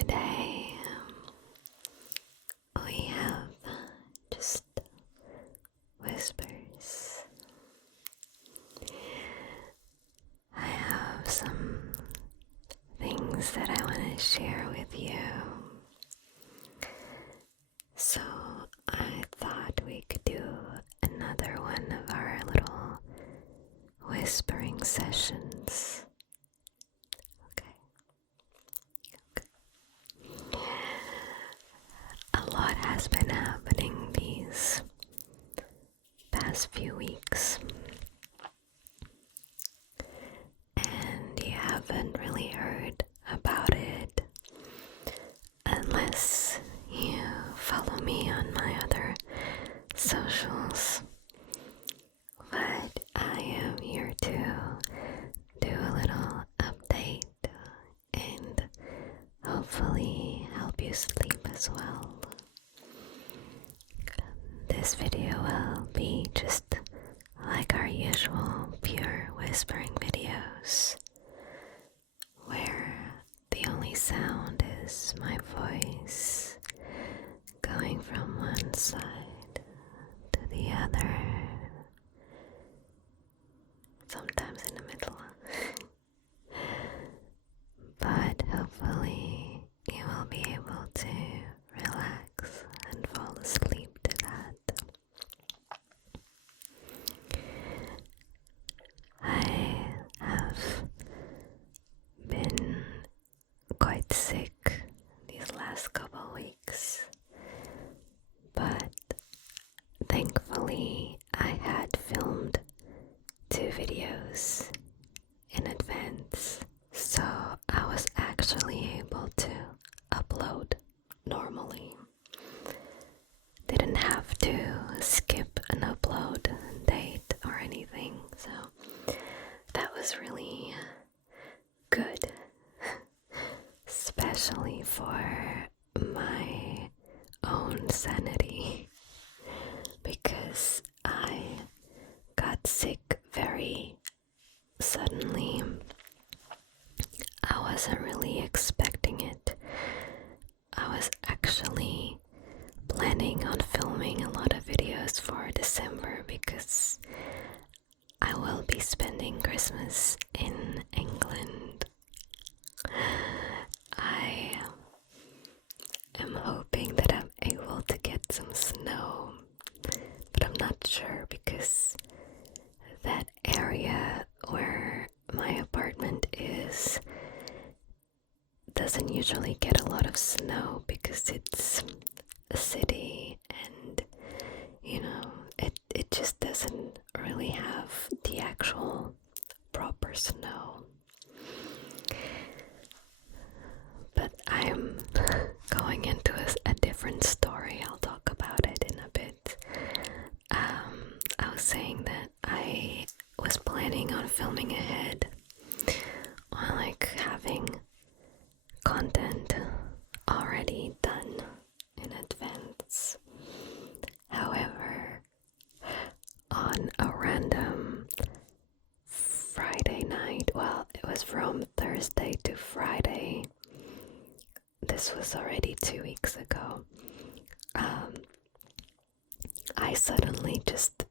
Today we have just whispers. I have some things that I want to share with you. So I thought we could do another one of our little whispering sessions. Okay. A lot has been happening these past few weeks, and you haven't really heard about it unless you follow me on my other socials. But I am here to do a little update and hopefully help you sleep as well. This video will be just like our usual pure whispering videos, where the only sound is my voice going from one side to the other, sometimes in the middle. But hopefully you will be able to relax and fall asleep to that. I have been quite sick these last couple weeks, but thankfully I had filmed 2 videos in advance, so I was actually able to upload normally. Didn't have to skip an upload date or anything, so that was really good, especially for my own sanity, because I got sick very suddenly. I wasn't really expecting it. I was actually planning on filming a lot of videos for December because I will be spending Christmas in England. I am hoping that I'm able to get some snow, but I'm not sure because that area where my apartment is doesn't usually get a lot of snow because it's a city, and it just doesn't really have the actual proper snow. But I'm going into a different story. I'll talk about it in a bit. I was saying that I was planning on filming ahead, on having content already done in advance. However, on a random Friday night, well, it was from Thursday to Friday, this was already 2 weeks ago, I suddenly just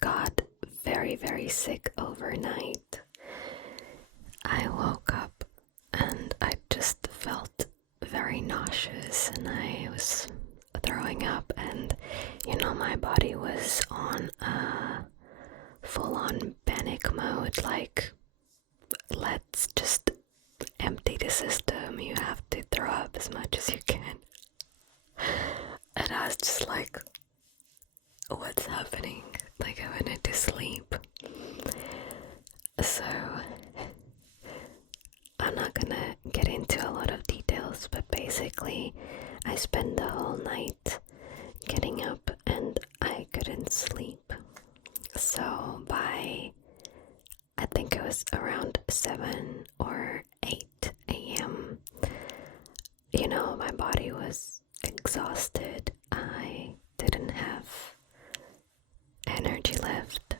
got very, very sick overnight. I woke up and I just felt very nauseous and I was throwing up, and my body was on a full-on panic mode, let's just empty the system, you have to throw up as much as you can. And I was just like, what's happening? I wanted to sleep. So I'm not gonna get into a lot of details, but basically I spent the whole night getting up and I couldn't sleep. So by, I think it was around 7 or 8 a.m., my body was exhausted. I didn't have energy left,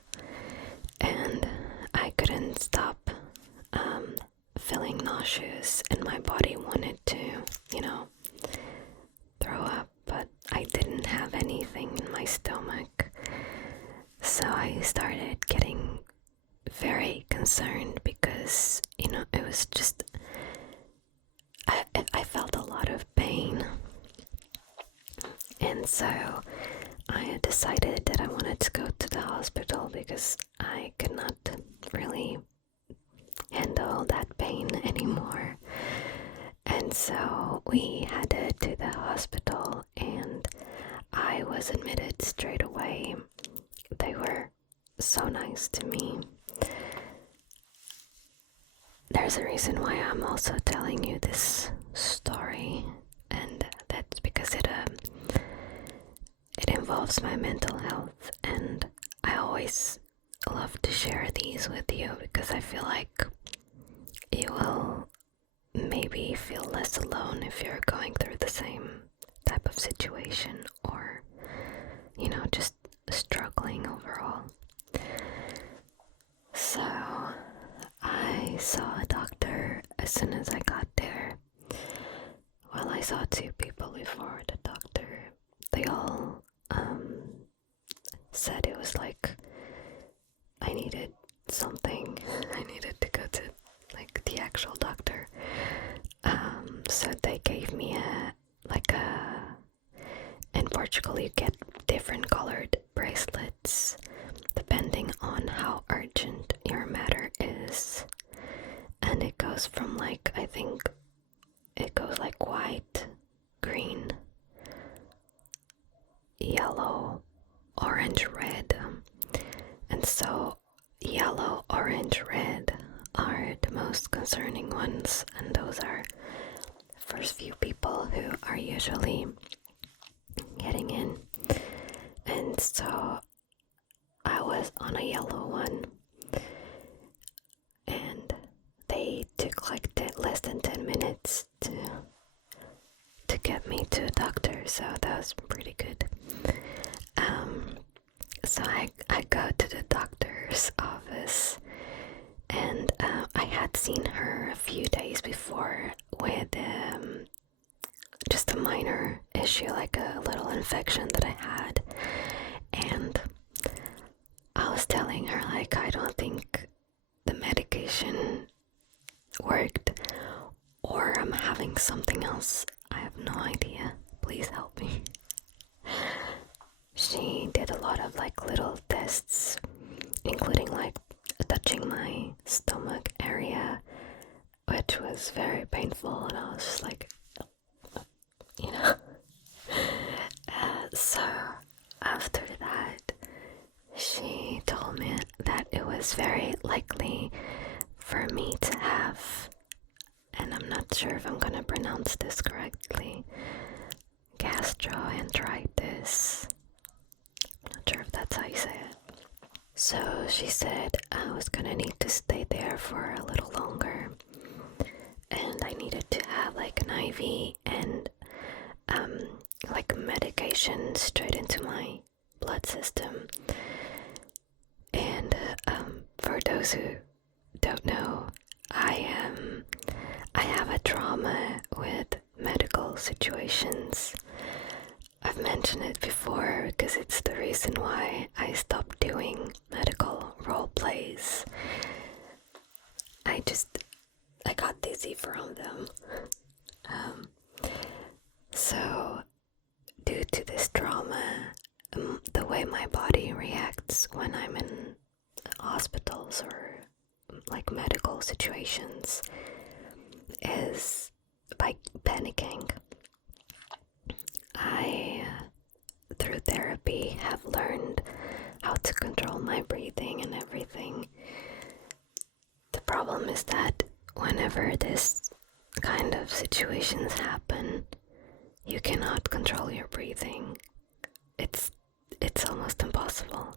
and I couldn't stop feeling nauseous nauseous and my body wanted to, you know, throw up, but I didn't have anything in my stomach. So I started getting very concerned because, you know, it was just, I felt a lot of pain. And so I had decided that I wanted to go to the hospital because I could not really handle that pain anymore. And so we headed to the hospital and I was admitted straight away. They were so nice to me. There's a reason why I'm also telling you this story, and that's because it involves my mental health, and I always love to share these with you because I feel like you will maybe feel less alone if you're going through the same type of situation, or, you know, just struggling overall. So I saw a doctor as soon as I got there. Well, I saw 2 people before the doctor. They all said it was like I needed something. I needed to go to like the actual doctor. So they gave me in Portugal you get different colored bracelets depending on how urgent your matter is. And it goes from like, I think it goes like white, green, yellow, orange, red. And so yellow, orange, red are the most concerning ones, and those are the first few people who are usually getting in. And so I was on a yellow one, and they took like less than 10 minutes to get me to a doctor, so that was pretty good. So I go to the doctor's office, and I had seen her a few days before with just a minor issue, like a little infection that I had, and I was telling her, like, I don't think the medication worked, or I'm having something else. I have no idea. Please help me. She did a lot of like little tests, including like touching my stomach area, which was very painful, and I was just like, you know. So after that, she told me that it was very likely for me to have, and I'm not sure if I'm gonna pronounce this correctly, gastroenteritis. I'm not sure if that's how you say it. So she said I was gonna need to stay there for a little longer, and I needed to have like an IV and like medication straight into my blood system. And for those who don't know, I have a trauma with medical situations. I've mentioned it before because it's the reason why I stopped doing medical role plays. I got dizzy from them. So due to this trauma, the way my body reacts when I'm in hospitals or like medical situations is by panicking. I, through therapy, have learned how to control my breathing and everything. The problem is that whenever this kind of situations happen, you cannot control your breathing. It's almost impossible.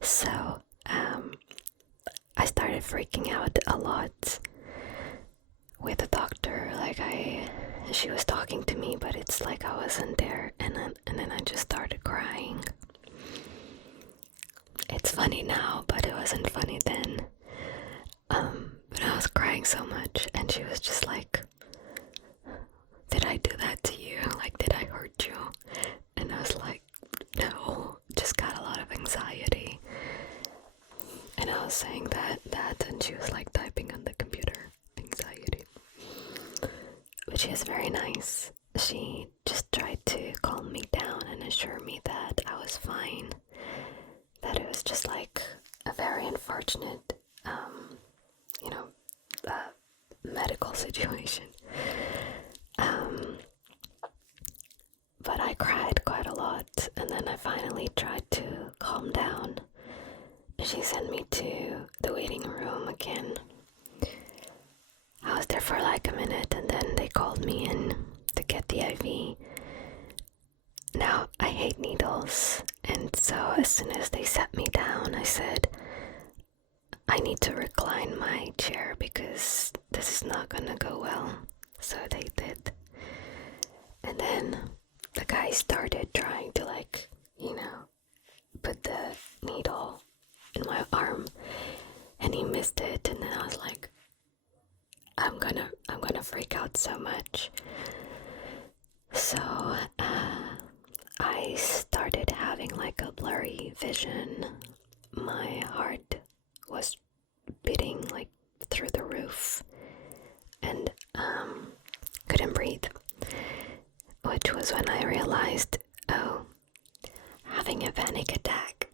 So I started freaking out a lot with the doctor. Like she was talking to me, but it's like I wasn't there, and then I just started crying. It's funny now, but it wasn't funny then. But I was crying so much, and she was just like, did I do that to you? Like, did I hurt you? And I was like, no, just got a lot of anxiety. And I was saying that, and she was like typing on the computer, anxiety. But she was very nice. She just tried to calm me down and assure me that I was fine. That it was just like a very unfortunate, medical situation. But I cried quite a lot, and then I finally tried to calm down. She sent me to the waiting room again. I was there for like a minute, and then they called me in to get the IV. Now, I hate needles, and so as soon as they sat me down, I said, I need to recline my chair because this is not gonna go well. So they did. And then the guy started trying to put the needle in my arm, and he missed it, and then I was like, I'm gonna freak out so much. So I started having like a blurry vision. My heart was beating like through the roof, and couldn't breathe, which was when I realized, oh, having a panic attack.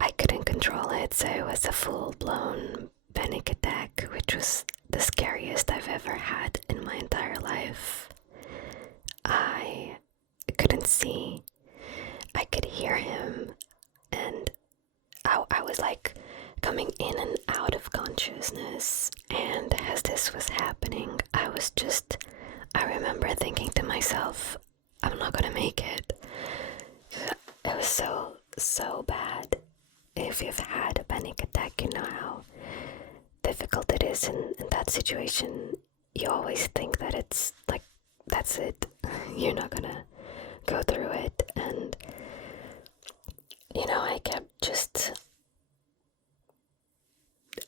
I couldn't control it, so it was a full-blown panic attack, which was the scariest I've ever had in my entire life. I couldn't see. I could hear him, and I was like coming in and out of consciousness, and as this was happening, I remember thinking to myself, I'm not gonna make it. It was so bad. If you've had a panic attack, you know how difficult it is in that situation. You always think that it's like, that's it. You're not gonna go through it. And I kept just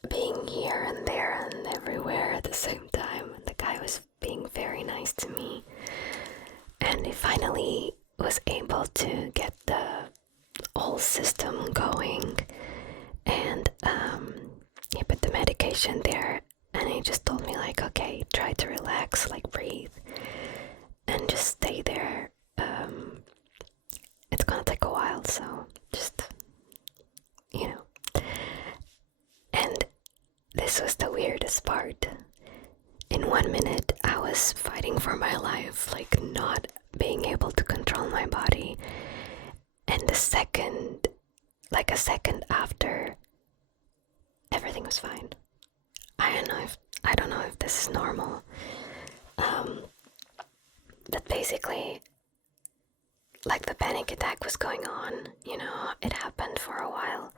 being here and there and everywhere at the same time. And the guy was being very nice to me, and he finally was able to get the whole system going, and he put the medication there, and he just told me like, okay, try to relax, like breathe and just stay there. It's gonna take a while, so just and this was the weirdest part. In 1 minute I was fighting for my life, like not being able to control my body, and a second after, everything was fine. I don't know if this is normal, but basically, like, the panic attack was going on, it happened for a while,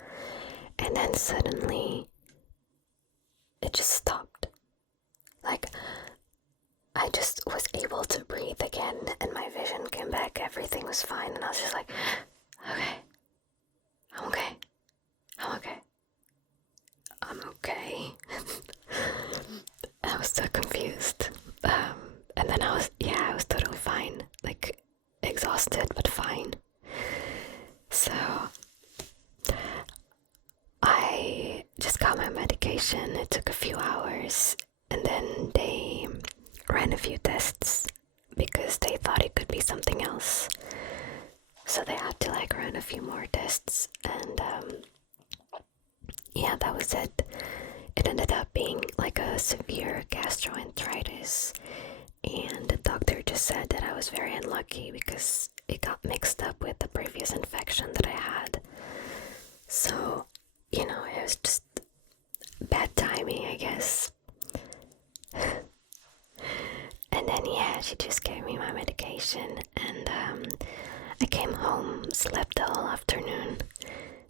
and then suddenly it just stopped. Like, I just was able to breathe again, and my vision came back, everything was fine, and I was just like, okay, I'm okay, I was so confused, and then I was totally fine, like, exhausted, but fine. So, I just got my medication, it took a few hours, and then they ran a few tests, because they thought it could be something else. So they had to run a few more tests, and that was it. It ended up being like a severe gastroenteritis, and the doctor just said that I was very unlucky because it got mixed up with the previous infection that I had. So, it was just bad timing, I guess. And then she just gave me my medication, and I came home, slept the whole afternoon,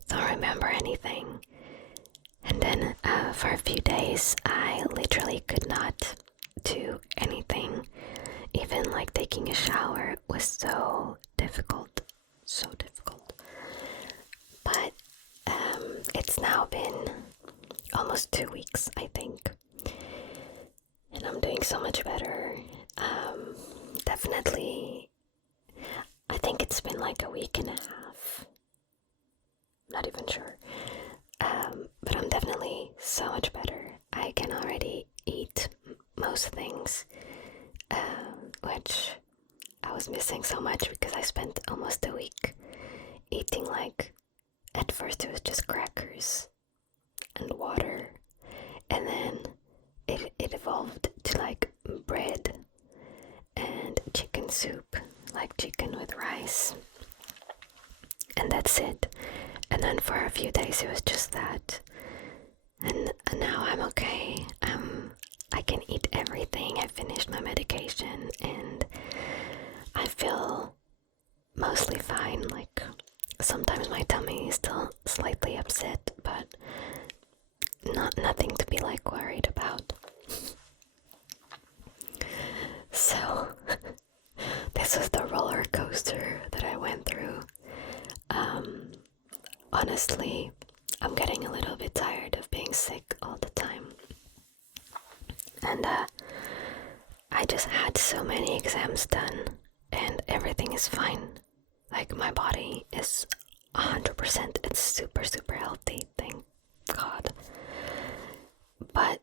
don't remember anything. And then for a few days I literally could not do anything. Even taking a shower was so difficult. But it's now been almost 2 weeks, I think. And I'm doing so much better. Definitely, I think it's been like a week and a half. Not even sure. But I'm definitely so much better. I can already eat most things, which I was missing so much because I spent almost a week eating like, at first it was just crackers and water, and then it evolved to like bread and chicken soup, like chicken with rice, and that's it. And then for a few days it was just that, and now I'm okay. I can eat everything. I finished my medication and I feel mostly fine. Like, sometimes my tummy is still slightly upset, but nothing to be like worried about. So this was the roller coaster that I went through. Honestly, I'm getting a little bit tired of being sick all the time. And I just had so many exams done and everything is fine. Like, my body is 100%, it's super, super healthy, thank God. But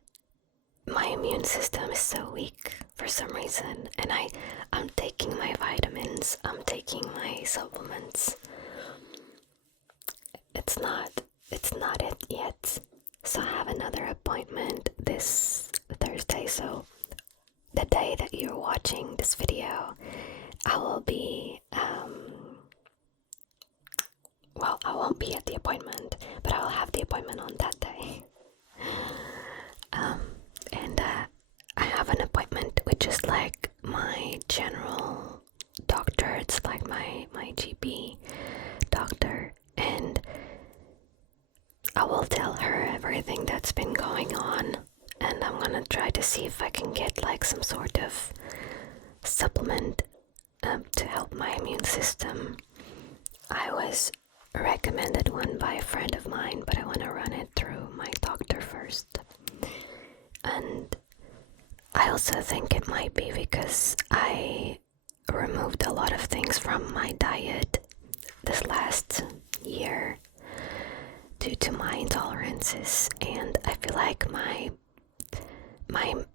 my immune system is so weak for some reason, and I'm taking my vitamins, I'm taking my supplements. It's not it yet. So I have another appointment this Thursday, so the day that you're watching this video, I will be, well, I won't be at the appointment, but I'll have the appointment on that day. And I have an appointment with just like my general doctor. It's like my GP doctor, and I will tell her everything that's been going on, and I'm gonna try to see if I can get like some sort of supplement to help my immune system. I was recommended one by a friend of mine, but I want to run it through my doctor first. And I also think it might be because I removed a lot of things from my diet this last year due to my intolerances, and I feel like my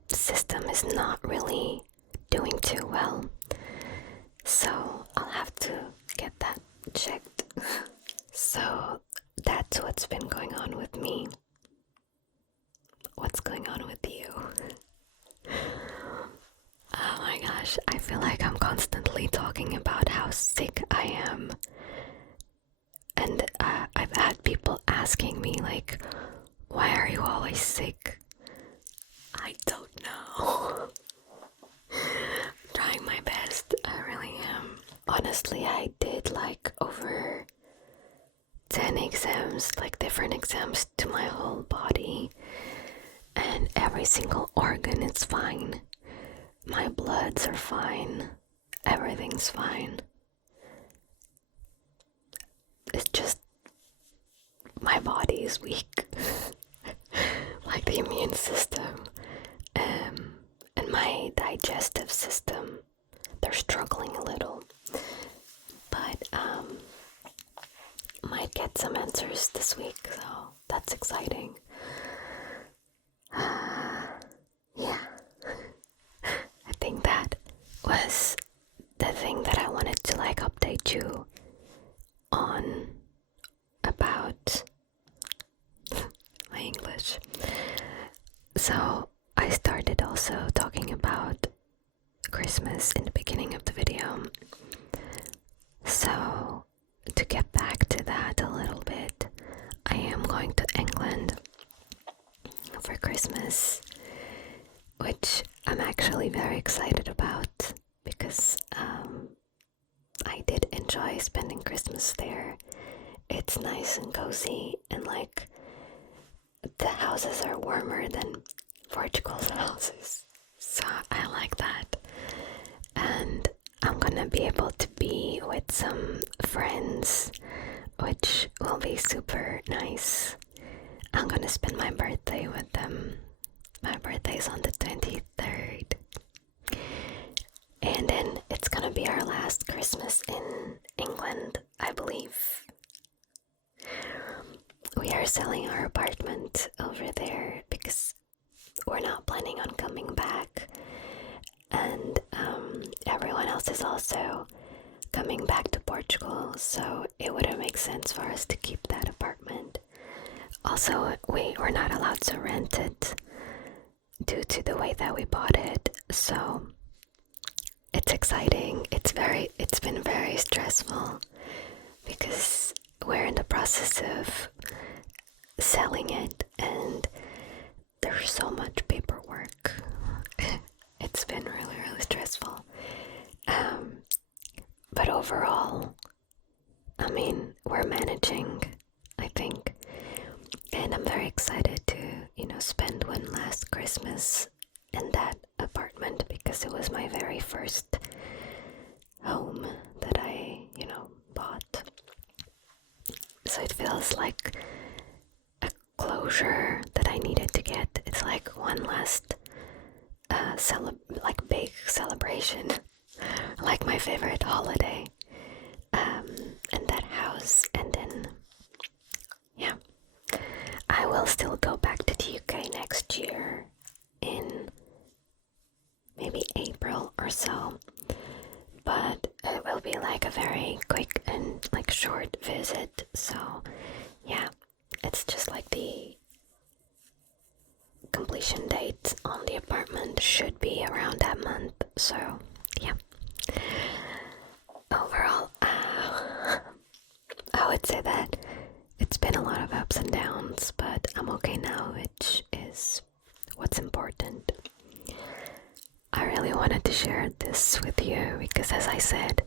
system is not really doing too well. So I'll have to get that checked. So that's what's been going on with me. What's going on with you? Oh my gosh, I feel like I'm constantly talking about how sick I am. And I've had people asking me like, why are you always sick? I don't know. I'm trying my best, I really am. Honestly, I did like over 10 exams, like different exams to my whole body, and every single organ is fine. My bloods are fine, everything's fine. It's just my body is weak. Like the immune system and my digestive system, they're struggling a little. But might get some answers this week, so that's exciting. Yeah. I think that was the thing that I wanted to like update you on about my English. So I started also talking about Christmas in the beginning of the video. So to get back to that a little bit, I am going to England for Christmas, which I'm actually very excited about because I did enjoy spending Christmas there. It's nice and cozy, and like the houses are warmer than Portugal's houses, so I like that. And I'm gonna be able to be with some friends, which will be super nice. I'm gonna spend my birthday with them. My birthday's on the 23rd. And then it's gonna be our last Christmas in England, I believe. We are selling our apartment over there because we're not planning on coming back. And everyone else is also coming back to Portugal, so it wouldn't make sense for us to keep that apartment. Also, we were not allowed to rent it due to the way that we bought it, so it's exciting. It's been very stressful because we're in the process of selling it and there's so much paperwork. It's been really stressful. But overall, I mean, we're managing, I think. And I'm very excited to, spend one last Christmas in that apartment because it was my very first home that I, bought. So it feels like a closure that I needed to get. It's like one last big celebration, like my favorite holiday, in that house. And then, yeah, I will still go back to the UK next year in maybe April or so, but it will be like a very quick and like short visit. So yeah, it's just like the completion date on the apartment should be around that month. So yeah, overall I would say that it's been a lot of ups and downs, but I'm okay now, which is what's important. I really wanted to share this with you because, as I said,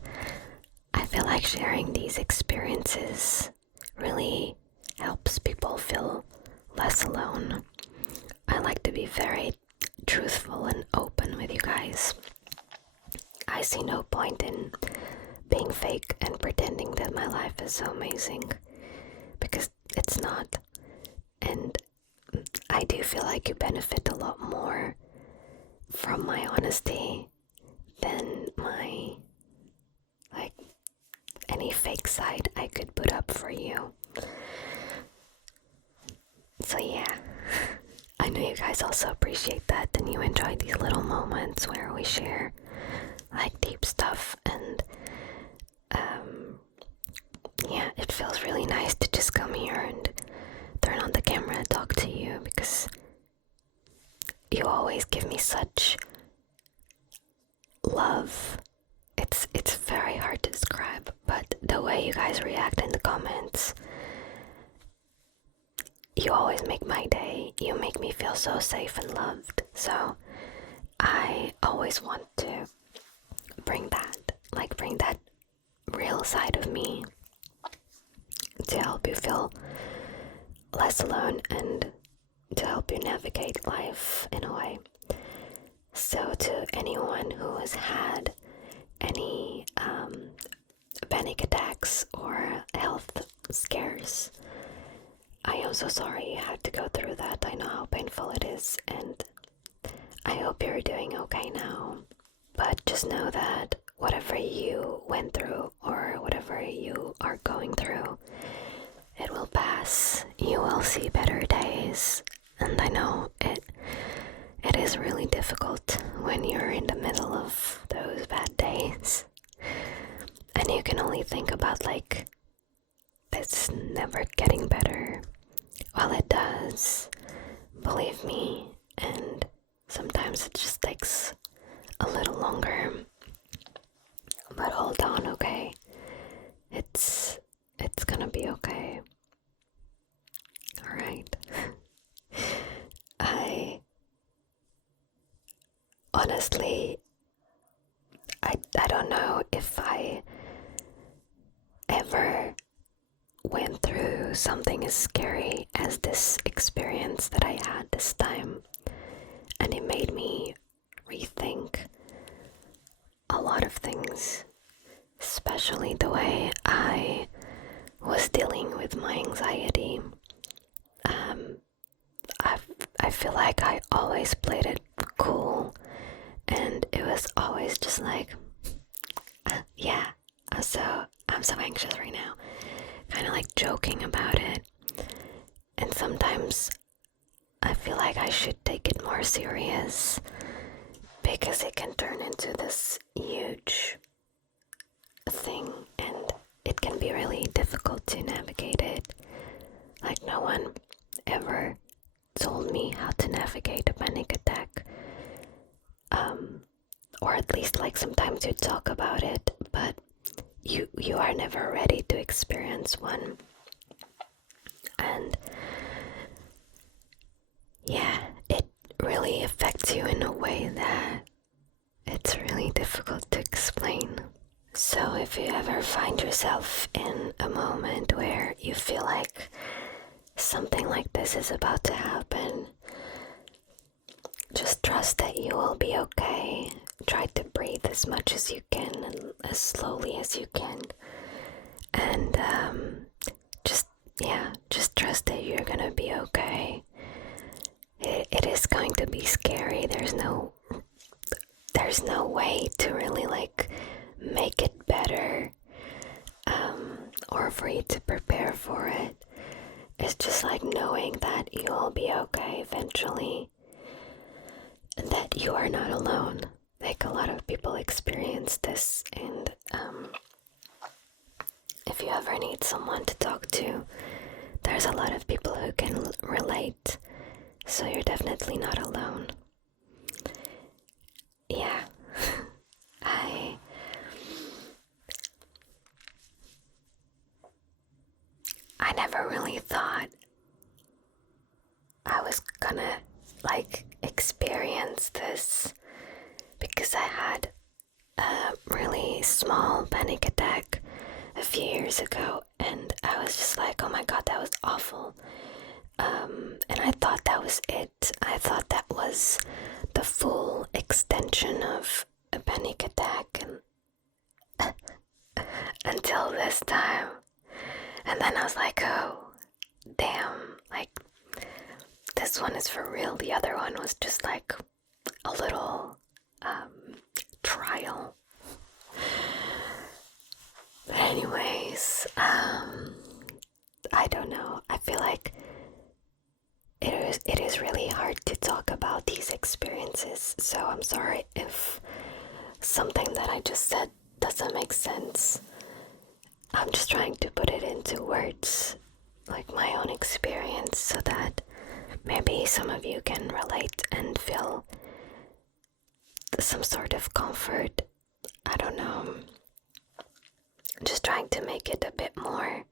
I feel like sharing these experiences really helps people feel less alone. I like to be very truthful and open with you guys. I see no point in being fake and pretending that my life is so amazing, because it's not. And I do feel like you benefit a lot more from my honesty than my, like, any fake side I could put up for you. So yeah, I know you guys also appreciate that and you enjoy these little moments where we share like deep stuff, and yeah, it feels really nice to just come here and turn on the camera and talk to you, because you always give me such love. It's very hard to describe, but the way you guys react in the comments, you always make my day. You make me feel so safe and loved. So I always want to bring that real side of me to help you feel less alone and to help you navigate life in a way. So to anyone who has had any panic attacks or health scares, I am so sorry you had to go through that. I know how painful it is, and I hope you're doing okay now. But just know that whatever you went through or whatever you are going through, it will pass. You will see better days. And I know it is really difficult when you're in the middle of those bad days. And you can only think about like, it's never getting better. Well, it does, believe me, and sometimes it just takes a little longer. But hold on, okay? It's gonna be okay. Alright. I honestly, I don't know if I ever went through something as scary as this experience that I had this time, and it made me rethink a lot of things, especially the way I was dealing with my anxiety. like I always played it cool, and it was always just like, yeah, I'm so anxious right now, kind of like joking about it. And sometimes I feel like I should take it more serious, because it can turn into this huge thing, and it can be really difficult to navigate it. Like, no one ever told me how to navigate a panic attack, or at least like sometimes you talk about it, but you are never ready to experience one. And yeah, it really affects you in a way that it's really difficult to explain. So if you ever find yourself in a moment where you feel like something like this is about to happen, just trust that you will be okay. Try to breathe as much as you can and as slowly as you can. And just trust that you're gonna be okay. It is going to be scary. There's no way to really like make it better, or for you to prepare for it. It's just like knowing that you will be okay eventually, and that you are not alone. Like, a lot of people experience this, and if you ever need someone to talk to, there's a lot of people who can relate, so you're definitely not alone. Yeah. I never really thought I was gonna like experience this, because I had a really small panic attack a few years ago, and I was just like, oh my god, that was awful. And I thought that was it. I thought that was the full extension of a panic attack, and until this time. And then I was like, oh, damn, like, this one is for real. The other one was just like a little trial. But anyways, I don't know. I feel like it is really hard to talk about these experiences. So I'm sorry if something that I just said doesn't make sense. I'm just trying to put it into words, like my own experience, so that maybe some of you can relate and feel some sort of comfort. I don't know. I'm just trying to make it a bit more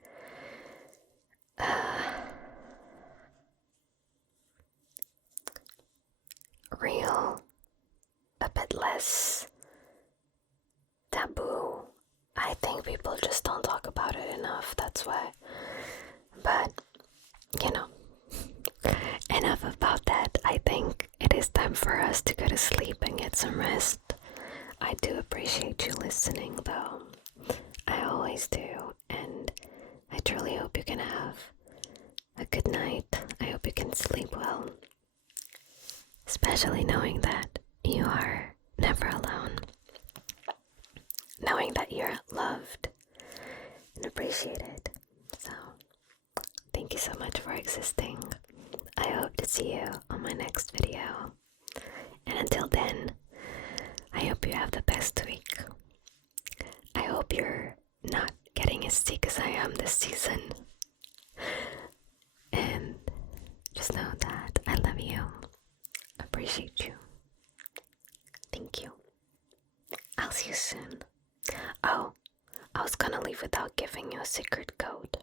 real, a bit less taboo. I think people just don't talk about it enough, that's why. But, enough about that. I think it is time for us to go to sleep and get some rest. I do appreciate you listening, though. I always do, and I truly hope you can have a good night. I hope you can sleep well, especially knowing that you are never alone, knowing that you're loved and appreciated. So, thank you so much for existing. I hope to see you on my next video, and until then, I hope you have the best week. I hope you're not getting as sick as I am this season. And just know that I love you, appreciate you. Thank you. I'll see you soon. Oh, I was gonna leave without giving you a secret code.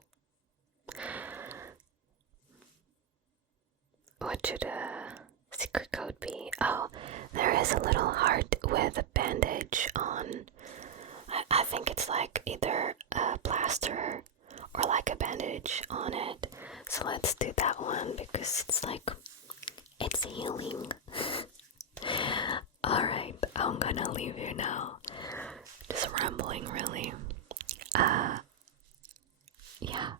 What should a secret code be? Oh, there is a little heart with a bandage on. I think it's like either a plaster or like a bandage on it. So let's do that one, because it's like, it's healing. Alright, I'm gonna leave you now. Just rambling, really. Yeah,